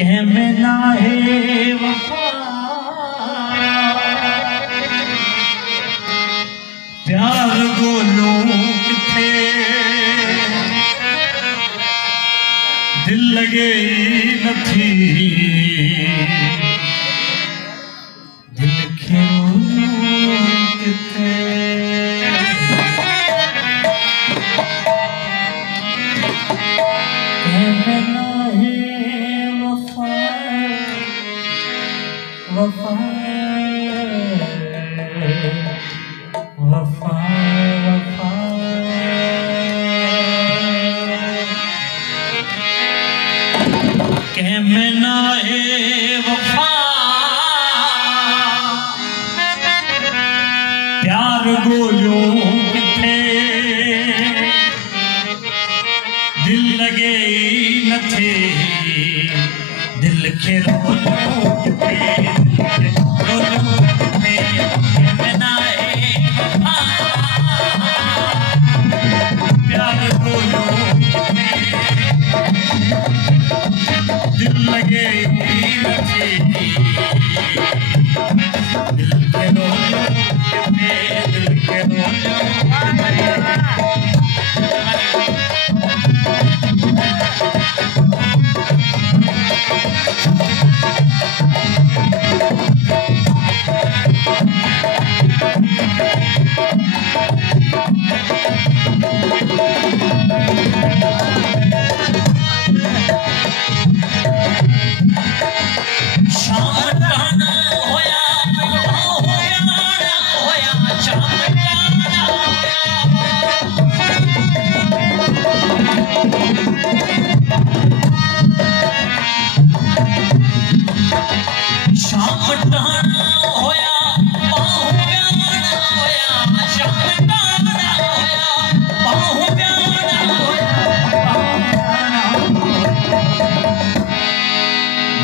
कंहिं में नाहे वफा प्यार ॻोल्हियूं किथे दिल लगे ई नथी दिल खे किथे कंहिं में नाहे वफा वफा वफा वफा कंहिं में नाहे वफा प्यार ॻोल्हियूं किथे दिल लगे ई नथे दिल खे रोलियूं किथे रोलियूं किथे कंहिं में नाहे वफा प्यार ॻोल्हियूं किथे दिल लगे ई नथे दिल खे रोलियूं किथे दिल खे रोलियूं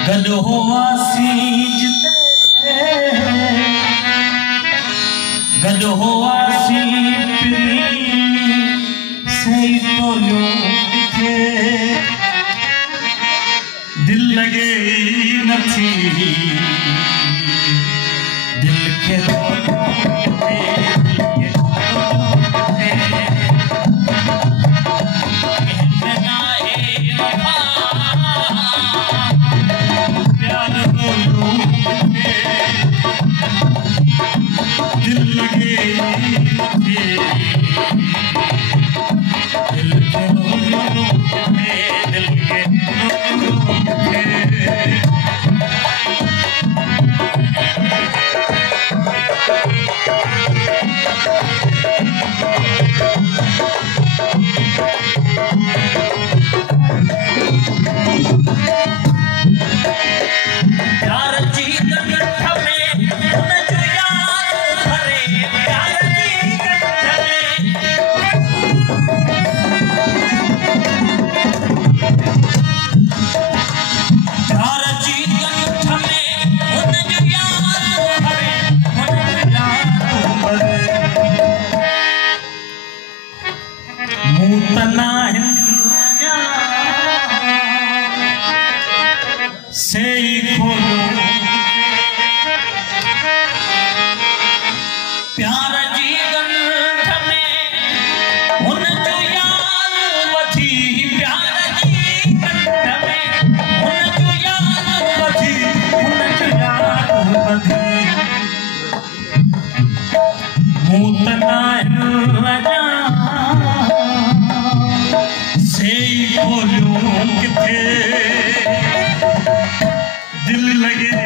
गॾु हुआसीं जिते गॾु हुआसीं पिनी सही टोलियूं किथे दिल लगे ई नथी दिल खे रोलियूं किथे दिल खे रोलियूं किथे कंहिं में नाहे वफा प्यार ॻोल्हियूं किथे दिल लगे ई नथी दिल खे रोलियूं किथे दिल खे रोलियूं किथे प्यार जी गंठ में हुन जो यार भरे प्यार जी गंठ में प्यार जी गंठ में हुन जो यार भरे हुन जो यार भरे मूं त नाहिनि से खोलियूं प्यार जी गंठ में हुन जो यार वठी प्यार जी गंठ में हुन जो यार वठी हुन जो यार वठी मूं त नाहिनि से खोलियूं किथे दिल लगे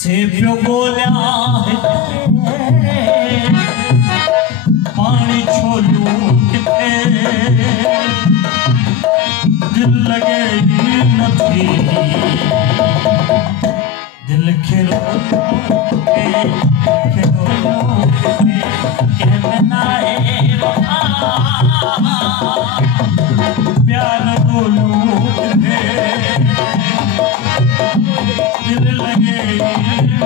से पियो ॻोल्हियां पाणी छोलूं किथे दिल लॻे ई नथी दिल खे कंहिंमें नाहे वफ़ा प्यार ॻोल्हियूं किथे दिल लॻे दिल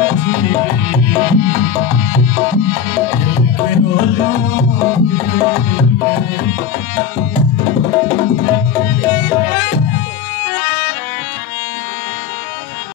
खे ॻोल्हियूं